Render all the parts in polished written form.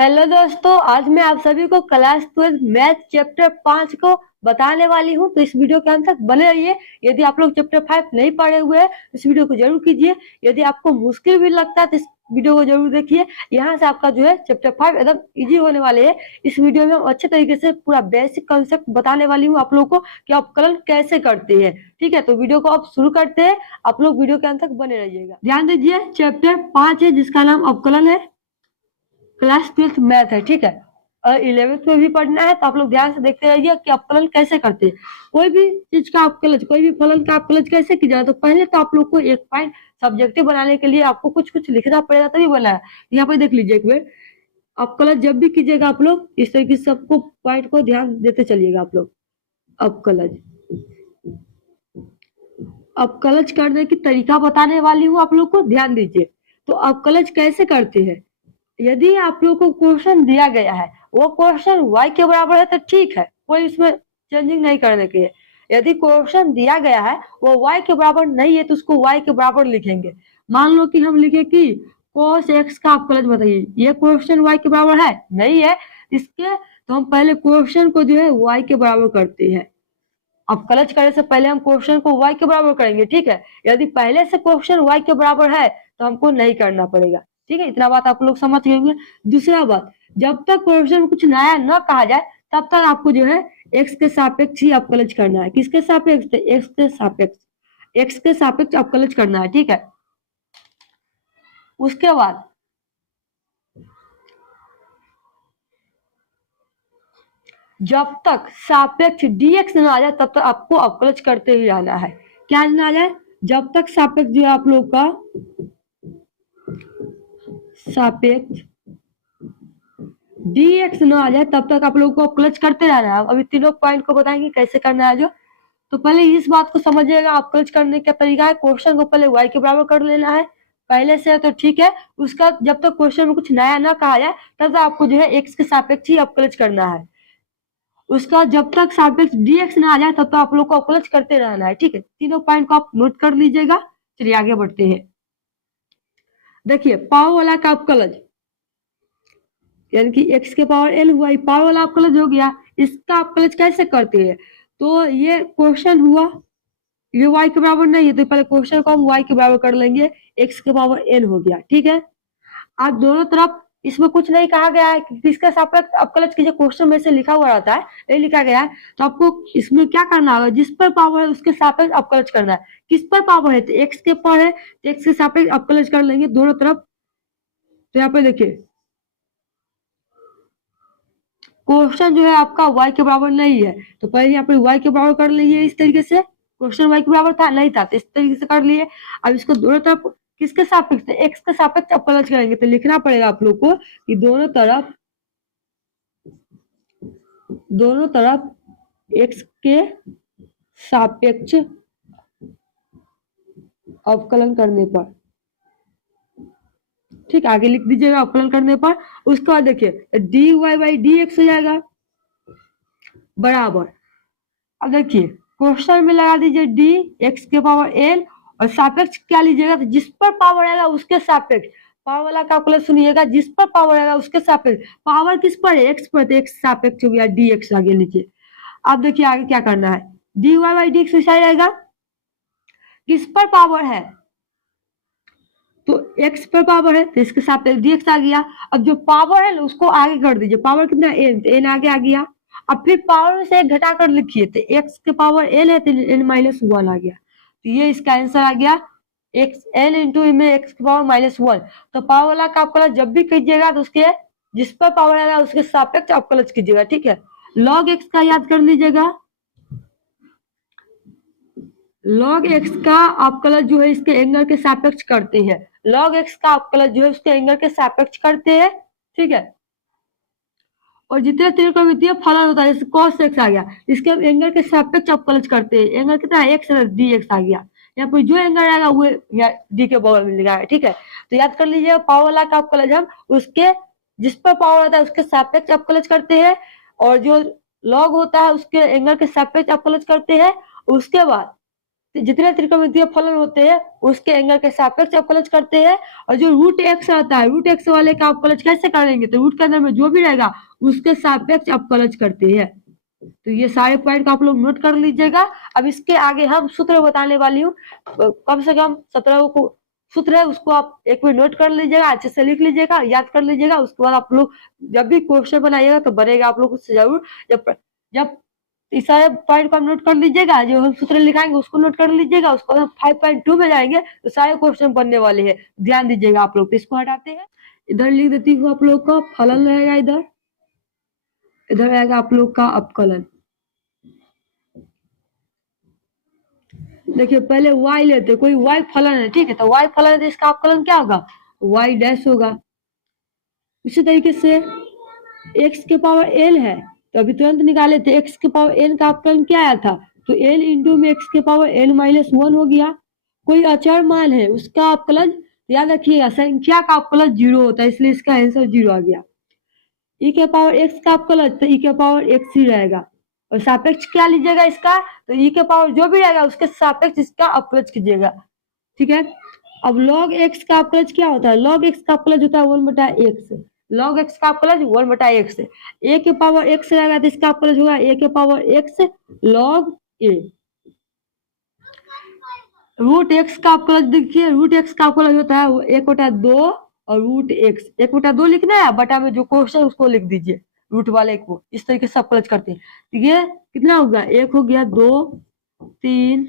Hello दोस्तों, आज मैं आप सभी को क्लास 12 मैथ चैप्टर 5 को बताने वाली हूं। तो इस वीडियो के अंत तक बने रहिए। यदि आप लोग चैप्टर 5 नहीं पढ़े हुए हैं तो इस वीडियो को जरूर कीजिए। यदि आपको मुश्किल भी लगता है तो इस वीडियो को जरूर देखिए। यहाँ से आपका जो है चैप्टर 5 एकदम इजी होने वाले है। इस वीडियो में हम अच्छे तरीके से पूरा बेसिक कंसेप्ट बताने वाली हूँ आप लोगों को कि अवकलन कैसे करते हैं। ठीक है, तो वीडियो को अब शुरू करते हैं। आप लोग वीडियो के अंत तक बने रहिएगा। ध्यान दीजिए, चैप्टर 5 है जिसका नाम अवकलन है। क्लास 12th मैथ है, ठीक है। और 11th में भी पढ़ना है तो आप लोग ध्यान से देखते रहिए कि अवकलन कैसे करते हैं। कोई भी चीज का अवकलन, कोई भी फलन का अवकलन कैसे किया जाए, तो पहले तो आप लोग को एक पॉइंट सब्जेक्टिव बनाने के लिए आपको कुछ कुछ लिखना पड़ेगा तभी बना है। यहाँ पे देख लीजिए एक बार, अवकलन जब भी कीजिएगा आप लोग इस तरीके से सबको पॉइंट को ध्यान देते चलिएगा आप लोग। अवकलन अवकलन करने की तरीका बताने वाली हूँ आप लोग को, ध्यान दीजिए। तो अवकलन कैसे करते हैं, यदि आप लोग को क्वेश्चन दिया गया है, वो क्वेश्चन y के बराबर है तो ठीक है, कोई इसमें चेंजिंग नहीं करने की है। यदि क्वेश्चन दिया गया है वो y के बराबर नहीं है तो उसको y के बराबर लिखेंगे। मान लो कि हम लिखे कि cos x का अवकलन बताइए, ये क्वेश्चन y के बराबर है नहीं है इसके, तो हम पहले क्वेश्चन को जो है y के बराबर करते हैं। अवकलन करने से पहले हम क्वेश्चन को y के बराबर करेंगे, ठीक है। यदि पहले से क्वेश्चन y के बराबर है तो हमको नहीं करना पड़ेगा, ठीक है। इतना बात आप लोग समझ गए होंगे। दूसरा बात, जब तक क्वेश्चन में कुछ नया न कहा जाए तब तक आपको जो है x के सापेक्ष ही अवकलन करना है। किसके सापेक्ष? x के सापेक्ष, x के सापेक्ष अवकलन करना है, ठीक है। उसके बाद जब तक सापेक्ष dx न आ जाए तब तक आपको अवकलन करते ही रहना है। क्या न आ जाए? जब तक सापेक्ष जो है आप लोग का सापेक्ष dx न आ जाए तब तक आप लोग को अवकलन करते रहना है। अभी तीनों पॉइंट को बताएंगे कैसे करना है। जो तो पहले इस बात को समझिएगा, अवकलन करने का तरीका है क्वेश्चन को पहले y के बराबर कर लेना है। पहले से है तो ठीक है, उसका जब तक क्वेश्चन में कुछ नया ना कहा जाए तब तक आपको जो है x के सापेक्ष ही अवकलन करना है। उसका जब तक सापेक्ष dx ना आ जाए तब तक आप लोग को अवकलन करते रहना है, ठीक है। तीनों पॉइंट को आप नोट कर लीजिएगा। चलिए आगे बढ़ते हैं। देखिए, पावर वाला का अवकलन यानी कि x के पावर n हुआ, पावर वाला अवकलन हो गया। इसका अवकलन कैसे करते हैं, तो ये क्वेश्चन हुआ, ये y के बराबर नहीं है तो पहले क्वेश्चन को हम y के बराबर कर लेंगे, x के पावर n हो गया, ठीक है। आप दोनों तरफ, इसमें कुछ नहीं कहा गया है कि किसका सापेक्ष अवकलन कीजिए, क्वेश्चन में से लिखा हुआ रहता है, नहीं लिखा गया है। तो आपको इसमें क्या करना होगा, जिस पर पावर है उसके सापेक्ष अवकलन करना है। किस पर पावर है, तो x के पर है तो x के सापेक्ष अवकलन कर लेंगे दोनों तरफ। तो यहाँ पे देखिए, क्वेश्चन जो है आपका y के बराबर नहीं है तो पहले यहाँ पे y के बराबर कर लीजिए। इस तरीके से क्वेश्चन y के बराबर था नहीं था तो इस तरीके से कर लिए। अब इसको दोनों तरफ किसके सापेक्ष, x के सापेक्ष अवकलन करेंगे तो लिखना पड़ेगा आप लोग को कि दोनों तरफ x के सापेक्ष अवकलन करने पर, ठीक, आगे लिख दीजिएगा अवकलन करने पर। उसके बाद देखिए dy बाई dx हो जाएगा बराबर, अब देखिए क्वेश्चन में लगा दीजिए d x के पावर n और सापेक्ष क्या लीजिएगा, तो जिस पर पावर आएगा उसके सापेक्ष। पावर वाला कैलकुलेट सुनिएगा, जिस पर पावर आएगा उसके सापेक्ष। पावर किस पर है, x पर, तो x सापेक्ष हो गया dx आगे लीजिए। अब देखिए आगे क्या करना है, dy बाई dx वैसा आएगा, किस पर पावर है तो x पर पावर है तो इसके सापेक्ष dx आ गया। अब जो पावर है उसको आगे कर दीजिए, पावर कितना n, तो n आगे आ गया। अब फिर पावर से एक घटा कर लिखिए तो x के पावर n है तो n माइनस 1 आ गया। तो ये इसका आंसर आ गया, x n इंटू में x के पावर माइनस 1। तो पावर वाला का अवकलन जब भी कीजिएगा तो उसके जिस पर पावर आएगा उसके सापेक्ष अवकलन कीजिएगा, ठीक है। log x का याद कर लीजिएगा, log x का अवकलन जो है इसके एंगल के सापेक्ष करते हैं। log x का अवकलन जो है उसके एंगल के सापेक्ष करते हैं, ठीक है। और जितने त्रिकोणमितीय फलन होता है जैसे cos x आ गया, इसके हम एंगल के सापेक्ष अवकलन करते हैं। एंगल कितना है, x है, dx आ गया। यहाँ पर जो एंगल आएगा वो d के बगल में लिखा है, ठीक है। तो याद कर लीजिए, पावर वाला का अवकलन हम उसके जिस पर पावर होता है उसके सापेक्ष अवकलन करते हैं, और जो log होता है उसके एंगल के सापेक्ष अवकलन करते हैं। उसके बाद जितने त्रिकोणमितीय फलन होते हैं उसके एंगल के सापेक्ष अवकलज करते हैं। और जो रूट एक्स रहता है, रूट एक्स वाले का अवकलज कैसे करेंगे, तो रूट के अंदर में जो भी रहेगा उसके सापेक्ष अवकलज करते हैं। तो ये सारे पॉइंट को आप लोग नोट कर लीजिएगा। अब इसके आगे हम सूत्र बताने वाली हूँ, कम से कम 17 को सूत्र है, उसको आप एक बार नोट कर लीजिएगा, अच्छे से लिख लीजिएगा, याद कर लीजिएगा। उसके बाद आप लोग जब भी क्वेश्चन बनाइएगा तो बनेगा आप लोग उससे जरूर। जब इस सारे पॉइंट को आप नोट कर लीजिएगा, जो हम सूत्र लिखाएंगे उसको नोट कर लीजिएगा, उसको हम 5.2 में जाएंगे तो सारे क्वेश्चन बनने वाले हैं, ध्यान दीजिएगा आप लोग। तो इसको हटाते हैं, इधर लिख देती हूँ आप लोग का फलन रहेगा, इधर रहेगा आप लोग का अवकलन। देखिए पहले y लेते, कोई y फलन है, ठीक है, तो y फलन है तो इसका अवकलन क्या होगा, y डैश होगा। इसी तरीके से x के पावर n है, तो अभी तुरंत निकाले थे, x के पावर n का अवकलन क्या आया था, तो n इंटू में x के पावर n माइनस 1 हो गया। कोई अचर मान है उसका अवकलन, याद रखिएगा संख्या का अवकलन 0 होता है, इसलिए इसका आंसर 0 आ गया। e के पावर x का अवकलन, तो e के पावर x ही रहेगा। और सापेक्ष क्या लीजिएगा इसका, तो e के पावर जो भी रहेगा उसके सापेक्ष इसका अवकलज कीजिएगा, ठीक है। अब log x का अवकलज क्या होता है, log x का अवकलज होता है 1/x, log x का अवकलज 1/x। a के पावर x रहेगा तो इसका अवकलज होगा a के power x log a। Root x का अवकलज देखिए, रूट x का अवकलज होता है 1/2 और रूट x, 1/2 लिखना है, बटा में जो क्वेश्चन उसको लिख दीजिए रूट वाले को, इस तरीके से अवकलज करते हैं। तो ये कितना हो गया, 1 हो गया, 2 3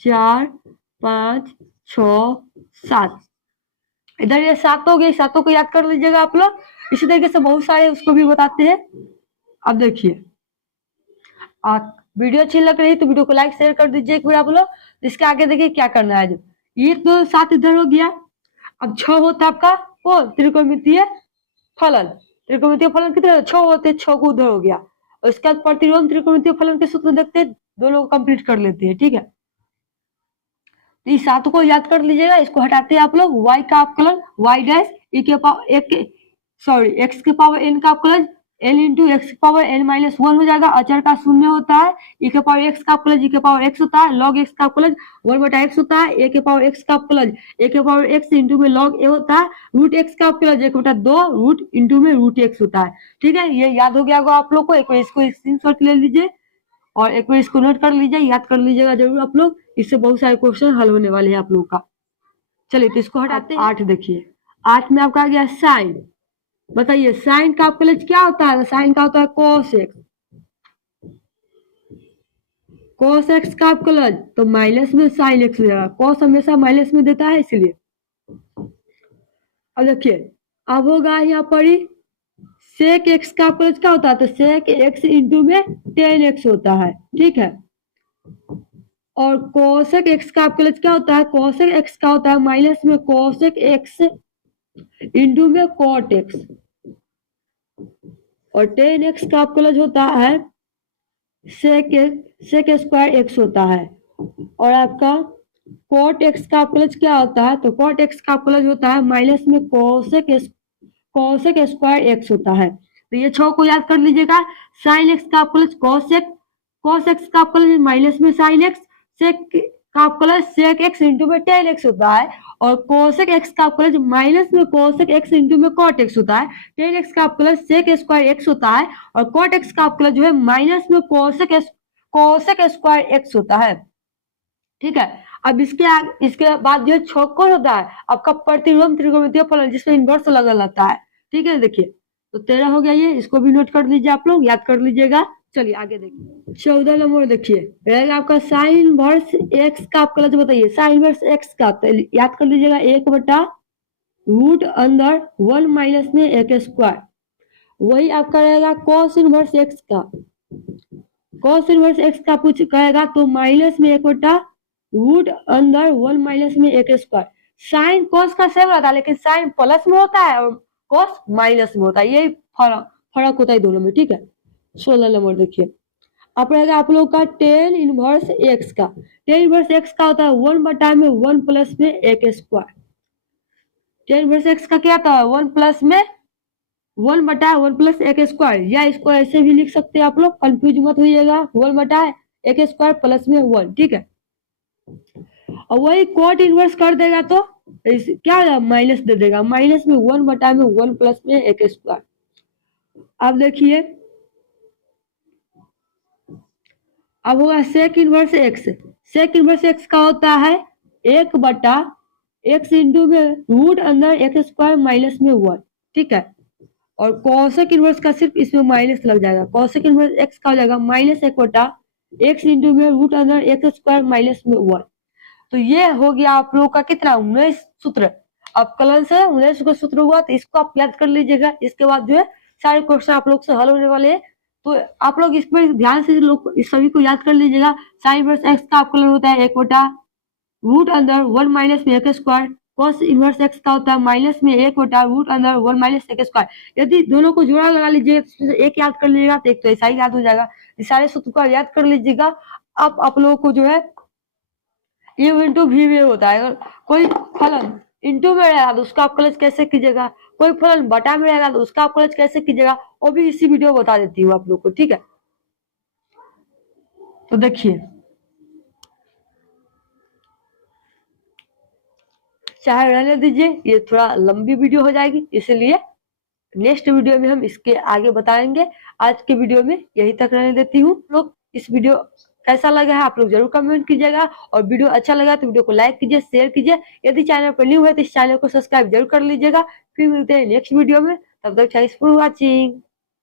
4 5 6 7, इधर ये 7 हो गए, 7 को याद कर लीजिएगा आप लोग। इसी तरीके से बहुत सारे उसको भी बताते हैं। अब देखिए वीडियो अच्छी लग रही है तो वीडियो को लाइक शेयर कर दीजिए एक बार आप लोग। इसके आगे देखिए क्या करना है, जो ये तो 7 इधर हो गया। अब 6 होता है आपका वो त्रिकोणमितीय फलन, त्रिकोणमितीय फलन कितने 6 होते हैं, 6 को उधर हो गया। और इसके बाद प्रतिलोम त्रिकोणमितीय फलन के सूत्र देखते हैं, दोनों को कंप्लीट कर लेते हैं, ठीक है। तो इस 7 को याद कर लीजिएगा, इसको हटाते हैं आप लोग। y का अवकलन y डैश e के पावर x के पावर n का अवकलन n इंटू एक्स के पावर n माइनस 1 हो जाएगा, अचर का शून्य होता है। e के पावर x का अवकलन e के पावर x होता है, log x का अवकलन 1/x होता है। a के पावर x का अवकलन a के पावर x इंटू में log a होता है। रूट x का अवकलन 1/2 रूट इंटू में रूट x होता है, ठीक है। ये याद हो गया होगा आप लोग को, एक बार इसको स्क्रीनशॉट ले लीजिए और एक बार इसको नोट कर लीजिए, याद कर लीजिएगा जरूर आप लोग, इससे बहुत सारे क्वेश्चन हल होने वाले हैं आप लोग का। चलिए तो इसको हटाते हैं। 8 देखिए, 8 में आपका आ गया साइन। बताइए साइन का अवकलन क्या होता है, साइन का होता है cos x, cos x का अवकलन तो माइनस में साइन x हो जाएगा, cos हमेशा माइनस में देता है इसलिए। अब देखिए अब होगा यहाँ पर ही sec x का अवकलन क्या होता है, तो sec x इंटू में tan x होता है, ठीक है। और cosec x का अवकलन क्या होता है, cosec x का होता है माइनस में cosec x इंटू में cot x। और tan x का अवकलन होता है sec स्क्वायर x होता है। और आपका cot x का अवकलन क्या होता है, तो cot x का अवकलन होता है माइनस में cosec स्क्वायर x होता है। तो ये 6 को याद कर लीजिएगा। sin x का अवकलन cos x का अवकलन माइनस में sin x, sec का अवकलन sec x इंटू में tan x होता है। और cosec x का अवकलन माइनस में cosec x इंटू में cot x होता है। tan x का अवकलन sec स्क्वायर x होता है। और cot x का अवकलन जो है माइनस में cosec स्क्वायर x होता है, ठीक है। अब इसके बाद जो 6 कौन होता है, आपका प्रतिलोम त्रिकोणमितीय फलन जिसमें इनवर्स लगा रहता है, ठीक है। देखिए तो 13 हो गया, ये इसको भी नोट कर लीजिए आप लोग, याद कर लीजिएगा। चलिए आगे देखिए 14 नंबर देखिए, रहेगा आपका साइन इनवर्स x का अवकलन। बताइए साइन इनवर्स x का, तो याद कर लीजिएगा 1/रूट अंदर 1 माइनस में एक स्क्वायर। वही आपका रहेगा cos इनवर्स x का, cos इनवर्स x का कुछ कहेगा तो माइनस में 1/रूट अंदर 1 माइनस में एक स्क्वायर। साइन cos का सेम रहता है, लेकिन साइन प्लस में होता है और cos माइनस में होता है, यही फर्क होता है दोनों में, ठीक है। 16 नंबर देखिए, अब रहेगा आप लोग का tan इनवर्स x का। tan इनवर्स x का होता है 1/1 प्लस में एक स्क्वायर। tan इनवर्स x का क्या था, 1 प्लस में 1/1 प्लस एक स्क्वायर, या इसको ऐसे भी लिख सकते हैं आप लोग, कंफ्यूज मत होइएगा, 1/1 स्क्वायर प्लस में 1, ठीक है। और वही कॉट इनवर्स कर देगा तो क्या माइनस दे देगा, माइनस में 1/1 प्लस में एक स्क्वायर। अब देखिए अब होगा sec inverse x. Sec inverse x का होता है 1/x इंटू में रूट अंदर एक्स स्क्वायर माइनस में 1, ठीक है। और कॉसेक इनवर्स का सिर्फ इसमें माइनस लग जाएगा, कॉसेक इनवर्स एक्स का हो जाएगा -1/x इंटू में रूट अंदर एक्स स्क्वायर माइनस में 1। तो ये हो गया आप लोगों का कितना 19 सूत्र। अब कल से 19 का सूत्र हुआ तो इसको आप याद कर लीजिएगा। इसके बाद जो है सारे क्वेश्चन आप लोग से हल होने वाले हैं, तो आप लोग इसमें ध्यान से लोग इस सभी को याद कर लीजिएगा। साइन इनवर्स एक्स का आपका होता है 1/रूट अंदर 1 माइनस में x square. Cos inverse x का होता है माइनस में 1/रूट अंदर 1 माइनस एक्स स्क्वायर। यदि दोनों को जोड़ा लगा लीजिएगा तो एक याद कर लीजिएगा तो एक तो ऐसा ही याद हो जाएगा। इस सारे सूत्र को याद कर लीजिएगा। अब आप लोगों को जो है यू इंटू वी में होता है। अगर कोई फलन इंटू में रहेगा तो उसका आप कॉलेज कैसे कीजिएगा, कोई फलन बटा में रहेगा तो उसका आप कॉलेज कैसे कीजिएगा, वो भी इसी वीडियो में बता देती हूँ आप लोग को, ठीक है। तो देखिए चाहे रहने दीजिए, ये थोड़ा लंबी वीडियो हो जाएगी, इसलिए नेक्स्ट वीडियो में हम इसके आगे बताएंगे। आज के वीडियो में यही तक रहने देती हूँ। लोग इस वीडियो कैसा लगा है आप लोग जरूर कमेंट कीजिएगा, और वीडियो अच्छा लगा तो वीडियो को लाइक कीजिए, शेयर कीजिए। यदि चैनल पर न्यू है तो इस चैनल को सब्सक्राइब जरूर कर लीजिएगा। फिर मिलते हैं नेक्स्ट वीडियो में, तब तक थैंक्स फॉर वॉचिंग।